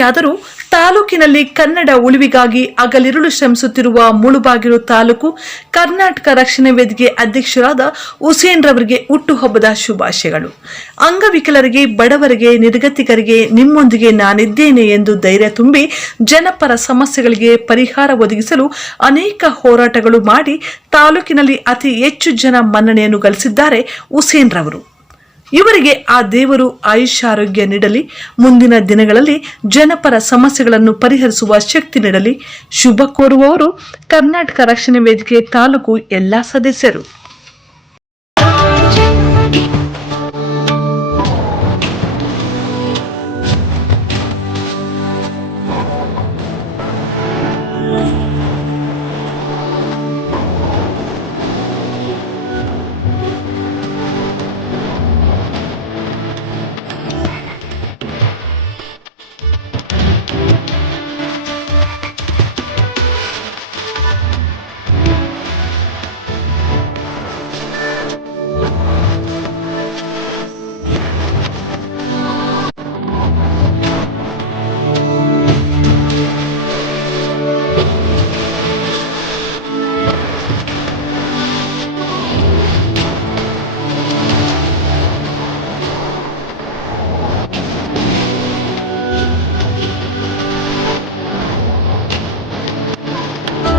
ರಾತ್ರಿಯಾದರೂ ತಾಲೂಕಿನಲ್ಲಿ ಕನ್ನಡ ಉಳಿವಿಗಾಗಿ ಹಗಲಿರುಳು ಶ್ರಮಿಸುತ್ತಿರುವ ಮುಳುಬಾಗಿಲು ತಾಲೂಕು ಕರ್ನಾಟಕ ರಕ್ಷಣಾ ವೇದಿಕೆ ಅಧ್ಯಕ್ಷರಾದ ಹುಸೇನ್ ರವರಿಗೆ ಹುಟ್ಟುಹಬ್ಬದ ಶುಭಾಶಯಗಳು. ಅಂಗವಿಕಲರಿಗೆ, ಬಡವರಿಗೆ, ನಿರ್ಗತಿಕರಿಗೆ ನಿಮ್ಮೊಂದಿಗೆ ನಾನಿದ್ದೇನೆ ಎಂದು ಧೈರ್ಯ ತುಂಬಿ ಜನಪರ ಸಮಸ್ಯೆಗಳಿಗೆ ಪರಿಹಾರ ಒದಗಿಸಲು ಅನೇಕ ಹೋರಾಟಗಳು ಮಾಡಿ ತಾಲೂಕಿನಲ್ಲಿ ಅತಿ ಹೆಚ್ಚು ಜನ ಮನ್ನಣೆಯನ್ನು ಗಳಿಸಿದ್ದಾರೆ ಹುಸೇನ್ ರವರು. ಇವರಿಗೆ ಆ ದೇವರು ಆಯುಷ್ಯಾರೋಗ್ಯ ನೀಡಲಿ, ಮುಂದಿನ ದಿನಗಳಲ್ಲಿ ಜನಪರ ಸಮಸ್ಯೆಗಳನ್ನು ಪರಿಹರಿಸುವ ಶಕ್ತಿ ನೀಡಲಿ. ಶುಭ ಕೋರುವವರು ಕರ್ನಾಟಕ ರಕ್ಷಣಾ ವೇದಿಕೆ ತಾಲೂಕು ಎಲ್ಲ ಸದಸ್ಯರು.